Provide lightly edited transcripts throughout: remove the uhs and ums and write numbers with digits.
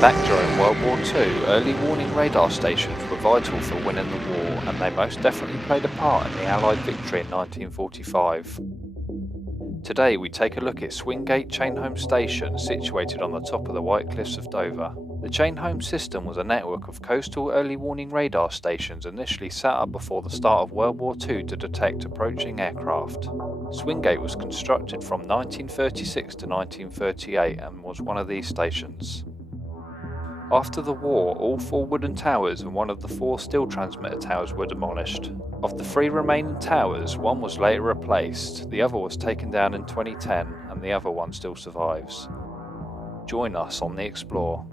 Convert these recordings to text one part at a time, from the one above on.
Back during World War II, early warning radar stations were vital for winning the war, and they most definitely played a part in the Allied victory in 1945. Today we take a look at Swingate Chain Home Station, situated on the top of the White Cliffs of Dover. The Chain Home system was a network of coastal early warning radar stations initially set up before the start of World War II to detect approaching aircraft. Swingate was constructed from 1936 to 1938 and was one of these stations. After the war, all 4 wooden towers and one of the 4 steel transmitter towers were demolished. Of the 3 remaining towers, one was later replaced, the other was taken down in 2010, and the other one still survives. Join us on the Explore.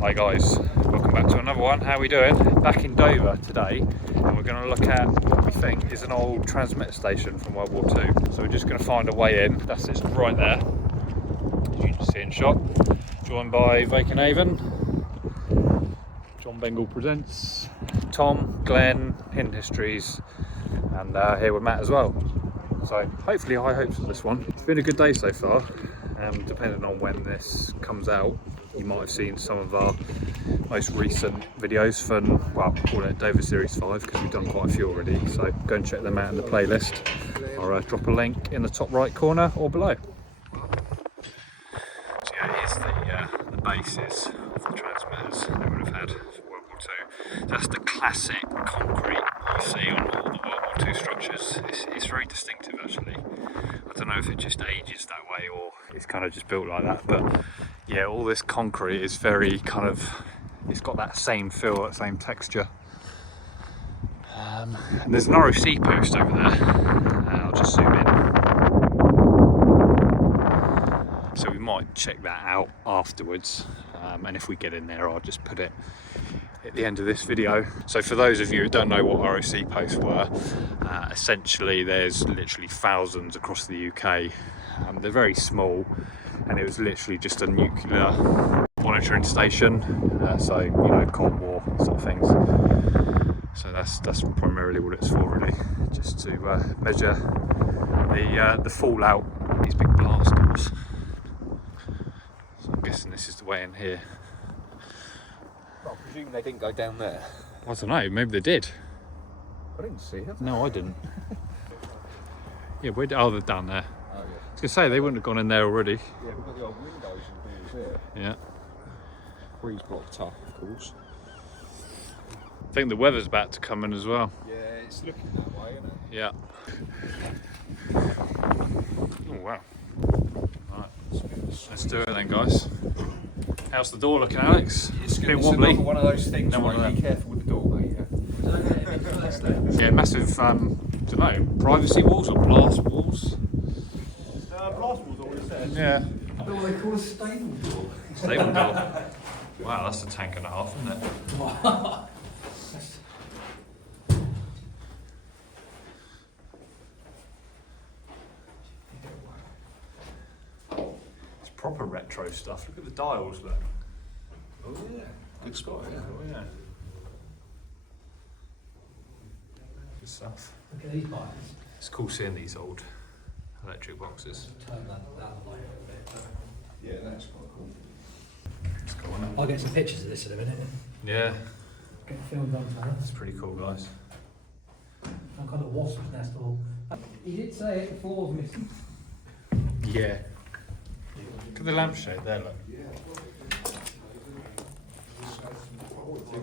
Hi guys, welcome back to another one. How are we doing? Back in Dover today, and we're going to look at what we think is an old transmitter station from World War II. So we're just going to find a way in. That's it, right there, as you can see in shot. Joined by Vacant Haven, John Bengal Presents, Tom, Glenn, Hidden Histories, and here with Matt as well. So hopefully high hopes for this one. It's been a good day so far. Depending on when this comes out, you might have seen some of our most recent videos from, well, we're calling it Dover Series 5 because we've done quite a few already, so go and check them out in the playlist, or drop a link in the top right corner or below. So yeah, here's the bases of the transmitters they would have had for World War II. That's the classic concrete you see on all the World War II structures. It's very distinctive actually. I don't know if it just ages that way or it's kind of just built like that, but yeah, all this concrete is very kind of, it's got that same feel, that same texture. And there's an RoC post over there. I'll just zoom in. So we might check that out afterwards. And if we get in there, I'll just put it at the end of this video. So for those of you who don't know what RoC posts were, essentially there's literally thousands across the UK. They're very small, and it was literally just a nuclear monitoring station, so you know, Cold War sort of things. So that's primarily what it's for, really, just to measure the fallout of these big blast doors. So I'm guessing this is the way in here. Well, I presume they didn't go down there. I don't know, maybe they did. I didn't see it. No, I didn't. Yeah, oh, they're down there. Oh, yeah. I was going to say, they wouldn't have gone in there already. Yeah, we've got the old windows and doors there. Yeah. Breeze block tough, of course. I think the weather's about to come in as well. Yeah, it's looking that way, isn't it? Yeah. Oh, wow. Right. Let's do it then, guys. How's the door looking, Alex? It's a bit wobbly. One of those things No, where you be careful with the door, mate. Yeah, massive, don't know, privacy walls or blast walls? Blast walls, I would have said. Yeah. I don't know what they call a stable door. Stable door. Wow, that's a tank and a half, isn't it? It's proper retro stuff. Look at the dials, look. Oh yeah, good spot. Yeah. Oh, yeah. Good stuff. Look at these buttons. It's cool seeing these old electric boxes. Turn that light a bit. Yeah, that's quite cool. It's cool, isn't it? I'll get some pictures of this in a minute. Yeah, Get the film done, fella. that's pretty cool, guys. Some kind of wasp's nest or... He did say it, the floor's missing. Yeah. Look at the lampshade there, look.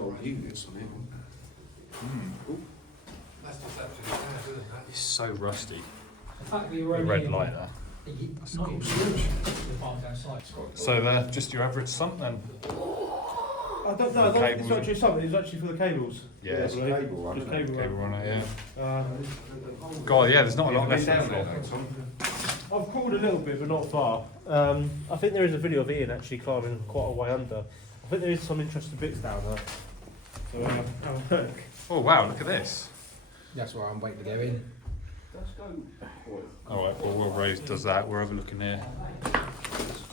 Old units on it. It's so rusty. The fact that you were The only... red lighter. That's not even switch. Outside. So they're just your average sump then? I don't know, Cables. it's actually something, it's actually for the cables. Yeah, it's really. cable run, Just isn't it? cable Cable run. runner, yeah. Um, God, yeah, there's not a lot left on the floor. I've crawled a little bit, but not far. I think there is a video of Ian actually climbing quite a way under. I think there is some interesting bits down there. So have a look. Oh wow, look at this. That's where I'm waiting to go in. Let's go. Alright, well Will Rose does that, we're overlooking here.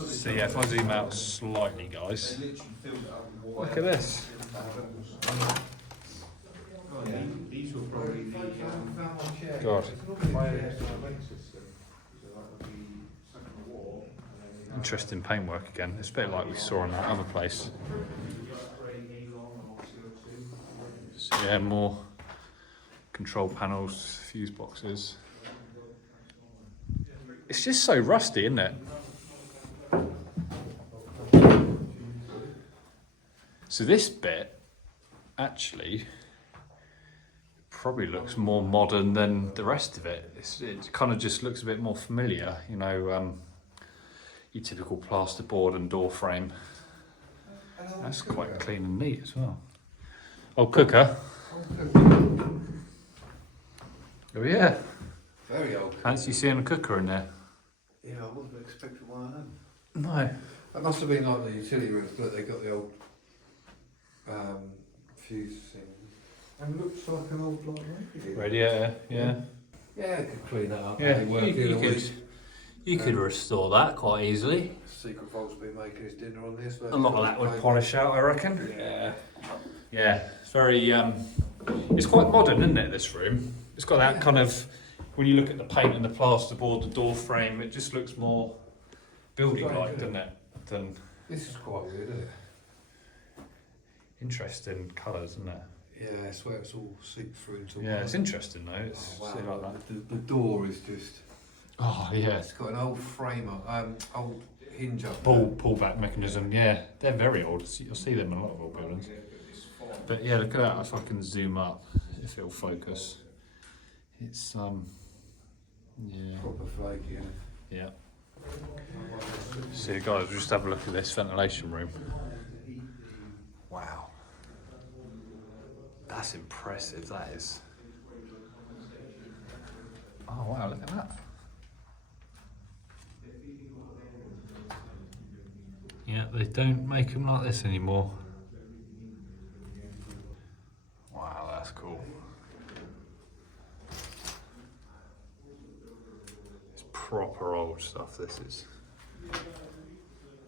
So yeah, if I zoom out slightly, guys, look at this. These were probably the God. fire vent system. So that would be stuck on the wall. And then Interesting paintwork again. It's a bit like we saw in that other place. So yeah, more control panels, fuse boxes. It's just so rusty, isn't it? So this bit actually probably looks more modern than the rest of it. It kind of just looks a bit more familiar, you know, your typical plasterboard and door frame. That's quite clean and neat as well. Old cooker. Oh yeah. Very old. Fancy seeing a cooker in there? Yeah, I wouldn't have expected one of them. No. That must have been like the utility rooms, but they got the old fuse thing. And looks like an old like Radiator, yeah. Yeah, I could clean that up. Yeah, They work in a week. you could restore that quite easily. Secret Vault's been making his dinner on this. A lot of that would polish out, I reckon. Yeah. Yeah, it's very, it's quite modern, isn't it, this room? It's got that kind of, when you look at the paint and the plasterboard, the door frame, it just looks more building-like, doesn't it? This is quite weird, isn't it? Interesting colours, isn't it? Yeah, I swear it's all seeped through into Yeah, white. it's interesting though. It's Oh, see wow. like that. The door is just. Oh yeah, It's got an old frame up, old hinge up. pullback mechanism. Yeah, they're very old. You'll see them in a lot of old buildings. But yeah, look at that. If I can zoom up, if it'll focus, it's yeah, Proper flaky, yeah. yeah. So guys, we'll just have a look at this ventilation room. Wow, that's impressive. That is. Oh wow, look at that. Yeah, they don't make them like this anymore. Wow, that's cool. It's proper old stuff, this is.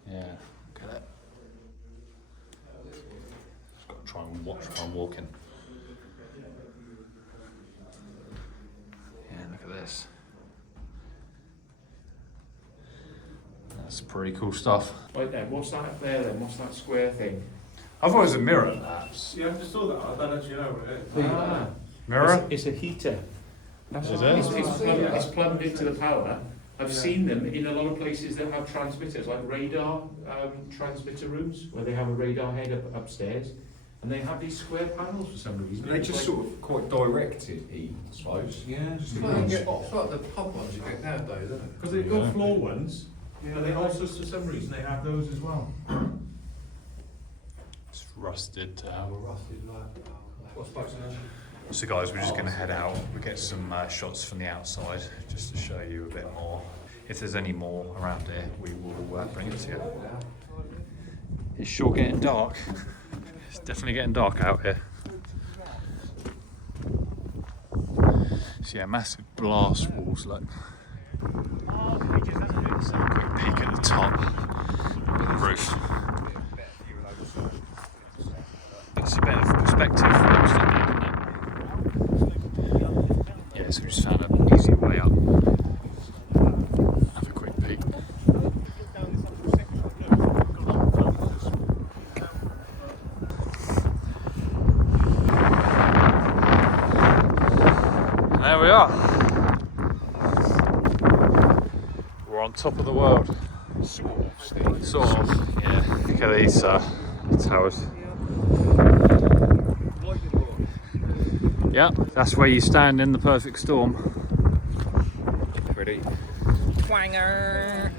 Yeah, look at it. Just got to try and watch while I'm walking. Yeah, look at this. That's pretty cool stuff. Right then, what's that up there then? What's that square thing? I thought it was a mirror, perhaps. Yeah, I just saw that. I don't actually know what it is. Mirror? It's a heater. That's Is what- it? It's plumbed into the power. I've seen them in a lot of places that have transmitters, like radar transmitter rooms, where they have a radar head upstairs, and they have these square panels for some reason. They just sort of quite directed heat, I suppose. Yeah, It's like the pub ones you get nowadays, isn't it? Because they've got floor ones, but they also, for some reason, they have those as well. It's rusted. Rusted like. So guys, we're just going to head out. We get some shots from the outside, just to show you a bit more. If there's any more around here, we will bring it to you. It's sure getting dark. It's definitely getting dark out here. So yeah, massive blast walls, look. Let's have a quick peek at the top of the roof. It's a bit of perspective for us, isn't it? Yeah, so we just found an easier way up. Have a quick peek. And there we are. We're on top of the world. Sort of, yeah. Look at these towers. Yeah, that's where you stand in the perfect storm. Pretty. Twanger.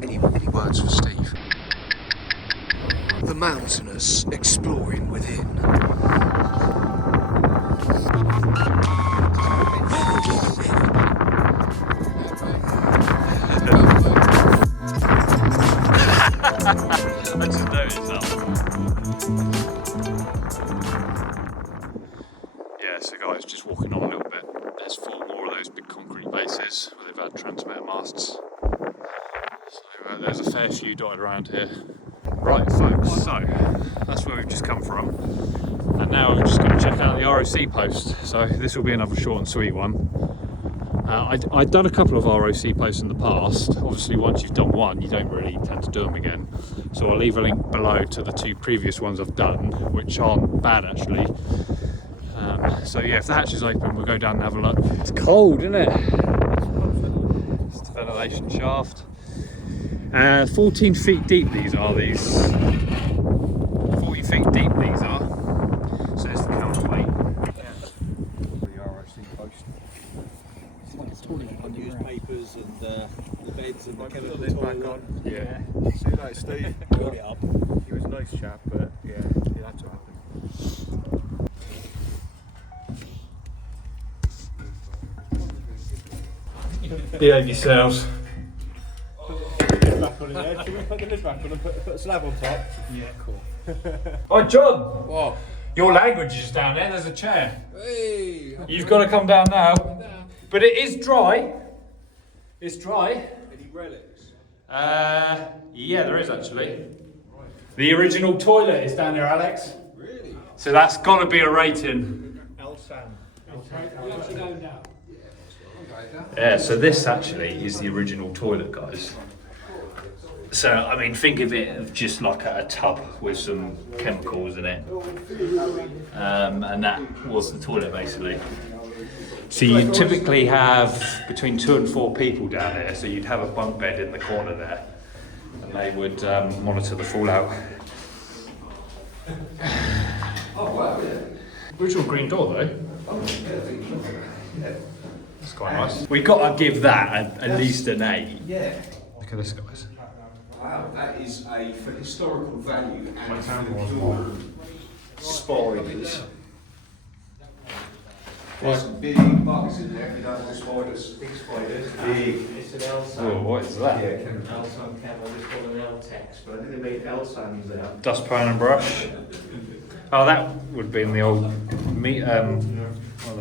Any words for Steve? The mountainous exploring within. I just noticed that. Yeah, so guys, just walking on a little bit. There's 4 more of those big concrete bases where they've had transmitter masts. So there's a fair few dotted around here. Right folks, so that's where we've just come from, and now we're just going to check out the RoC Post. So this will be another short and sweet one. I'd done a couple of RoC posts in the past. Obviously once you've done one you don't really tend to do them again, so I'll leave a link below to the 2 previous ones I've done, which aren't bad actually. So yeah, if the hatch is open we'll go down and have a look. It's cold, isn't it? It's the ventilation shaft. 14 feet deep these are, 14 feet deep these are. So there's the counterweight. The RoC Post. Newspapers and the beds and the chemical toilet. back on. Yeah. See that, Steve? Got it up. He was a nice chap, but yeah, it had to happen. Behave yourselves. Back on in there. Should we put the lid back on and put a slab on top? Yeah, cool. Oh John! What? Your language is down there, there's a chair. Hey! You've got to come down now. But it is dry. It's dry. Any relics? Yeah, there is actually. The original toilet is down there, Alex. Really? So that's got to be a rating. Yeah, so this actually is the original toilet, guys. So, I mean, think of it as just like a tub with some chemicals in it. And that was the toilet, basically. So you typically have between 2 and 4 people down there, so you'd have a bunk bed in the corner there, and they would monitor the fallout. Oh, wow, yeah. Original green door though. That's quite nice. We got to give that at least an 8. Yeah. Look at this, guys. Wow, that is for historical value and for the door spiders. There's some big bugs in there if you don't want spiders. Big spiders. Big. It's an L-SAN. Oh, what is that? Yeah, can L-SAN camera, it's called an L-Tex, but I think they made L-SANs there. Dustpan and brush. Oh, that would be in the old the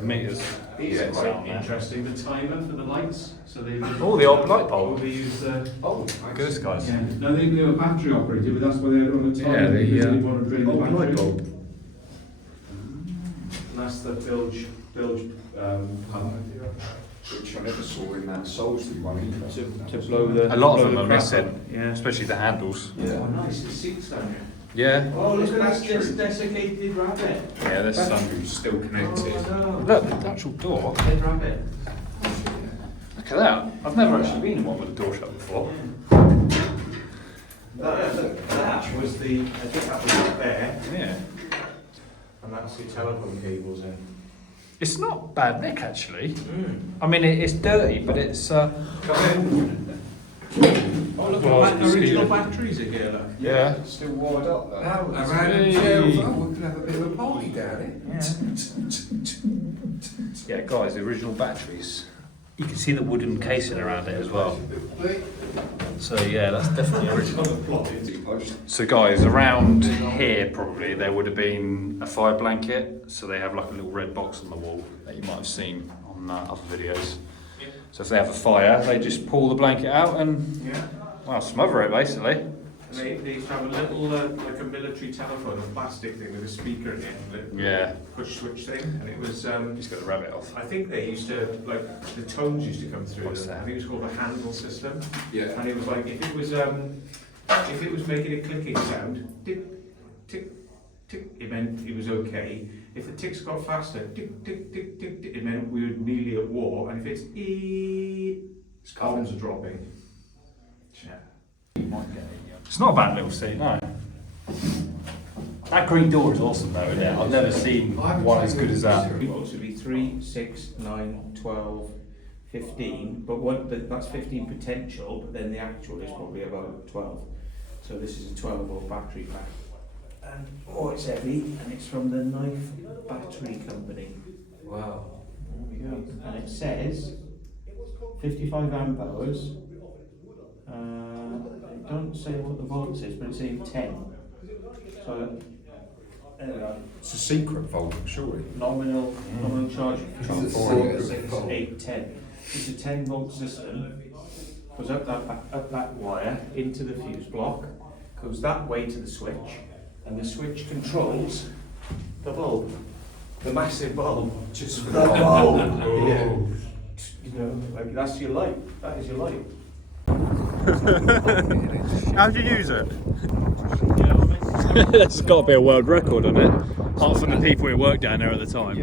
meters. These are quite interesting, the timer for the lights. So they Oh, the old light bulb. They use Oh, Look at this, guys. yeah. No, they were battery operated, but that's why they're on a timer. Yeah, because the they want to drain the old battery. light bulb. And that's the bilge pump. which I never saw in that Salisbury one either. To blow the. A lot of blow them the are crap missing, out. Yeah. especially the handles. Oh, nice. The seats down here. Yeah. Oh, look at this desiccated rabbit. Yeah, there's some. Battery's still connected. Oh, no. Look, the actual door. Dead rabbit. Look at that. I've never actually been in one with the door shut before. That was the, I think that was up there, Yeah. and that's the telephone cables in. It's not bad nick actually. I mean, it's dirty, but it's. Oh, look, Well, at it's original good. batteries are here, look. Yeah. It's still wired up though. Wow, a random chair. Hey. Oh, we could have a bit of a party down Yeah, guys, the original batteries. You can see the wooden casing around it as well. So yeah, that's definitely original. So guys, around here probably there would have been a fire blanket. So they have like a little red box on the wall that you might have seen on other videos. So if they have a fire, they just pull the blanket out and well, smother it basically. They used to have a little, like a military telephone, a plastic thing with a speaker in it, Yeah. push switch thing, and it was, Just got the rabbit off. I think they used to, like, the tones used to come through What's them. that? I think it was called a handle system. Yeah. And it was like, if it was making a clicking sound, tick, tick, tick, it meant it was okay. If the ticks got faster, tick, tick, tick, tick, tick, it meant we were nearly at war. And if it's bombs are dropping. Yeah. It's not a bad little seat, no. That green door is awesome though, isn't it? I've never seen one as good as that. It was to be 3, 6, 9, 12, 15, but that's 15 potential, but then the actual is probably about 12. So this is a 12-volt battery pack. And it's heavy, and it's from the Knife Battery Company. Wow. There we go. And it says 55 amp hours. It don't say what the volts is, but it's saying 10. So there we go. It's a secret volume, surely. Nominal charge. It's 4, a 6, volt. 8, 10. It's a 10-volt system. Goes up that wire into the fuse block, goes that way to the switch, and the switch controls the bulb, the massive bulb. Just for The bulb. Yeah. You know, like that's your light. That is your light. How do you use it? It's got to be a world record on it. Apart from the people who worked down there at the time.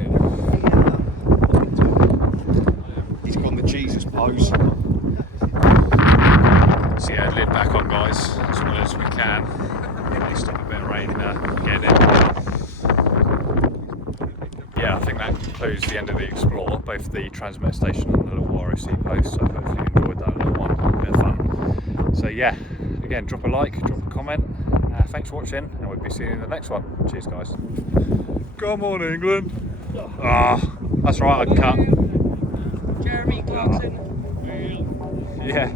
He's got the Jesus pose. So yeah, lid back on, guys, as well as we can. Maybe stop a bit of rain getting in. Yeah, I think that concludes the end of the Explore, both the transmitter station and the little RoC Post. So hopefully you enjoyed that little one, a bit of fun. So yeah, again, drop a like, drop a comment. Thanks for watching, and we'll be seeing you in the next one. Cheers, guys. Come on, England. That's right, I can cut. Jeremy Clarkson. Yeah.